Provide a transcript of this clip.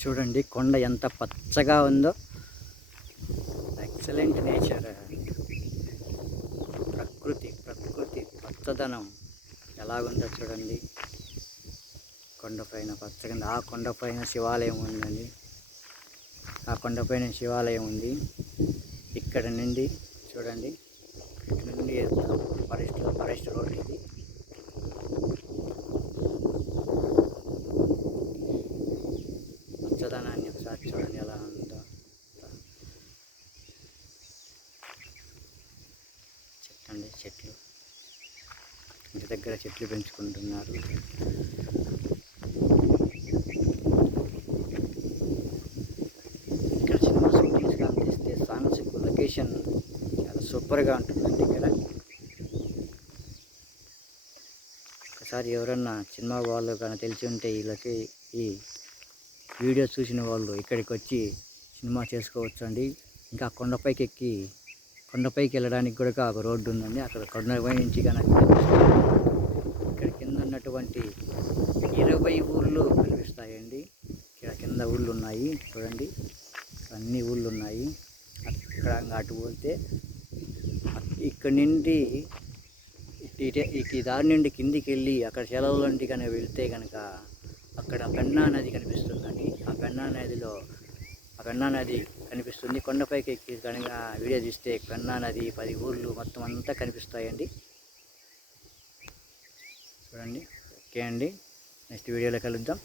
చూడండి కొండ ఎంత పచ్చగా ఉందో. ఎక్సలెంట్ నేచర్ ప్రకృతి ప్రకృతి పచ్చదనం. ఎలాగుందో చూడండి. కొండపైన పచ్చగా ఉంది. ఆ కొండపైన శివాలయం ఉందండి. ఆ కొండపైన శివాలయం ఉంది. ఇక్కడ నుండి చూడండి. ఇక్కడ నుండి ఫారెస్ట్ ఫారెస్ట్ రోడ్ ఇది పచ్చదనాన్ని ఒకసారి చూడండి ఎలా ఉందో చెట్టండి చెట్లు. ఇంటి దగ్గర చెట్లు పెంచుకుంటున్నారు. ఇక్కడ సినిమా షూటింగ్స్ కానీ తీస్తే సాంగ్స్ లొకేషన్ చాలా సూపర్గా ఉంటుందండి ఇక్కడ. ఒకసారి ఎవరన్నా సినిమా వాళ్ళు కానీ తెలిసి ఉంటే వీళ్ళకి ఈ వీడియో చూసిన వాళ్ళు ఇక్కడికి వచ్చి సినిమా చేసుకోవచ్చు అండి ఇంకా కొండపైకి ఎక్కి కొండపైకి వెళ్ళడానికి కూడా ఒక రోడ్డు ఉందండి అక్కడ కొండపై నుంచి కనుక ఇక్కడ కింద ఉన్నటువంటి ఇరవై ఊళ్ళు కనిపిస్తాయండి. ఇక్కడ కింద ఊళ్ళు ఉన్నాయి చూడండి. అన్ని ఊళ్ళు ఉన్నాయి అక్కడ అటు పోతే ఇక్కడ నుండి ఈ దారి నుండి కిందికి వెళ్ళి అక్కడ సెలవులంటి కనుక వెళ్తే కనుక అక్కడ పెన్నా నది కనిపిస్తుందండి. ఆ పెన్నా నదిలో ఆ పెన్నా నది కనిపిస్తుంది. కొండపైకి ఎక్కి కనుక వీడియో తీస్తే పెన్నా నది పది ఊర్లు మొత్తం అంతా కనిపిస్తాయండి. చూడండి. ఓకే అండి. నెక్స్ట్ వీడియోలో కలుద్దాం.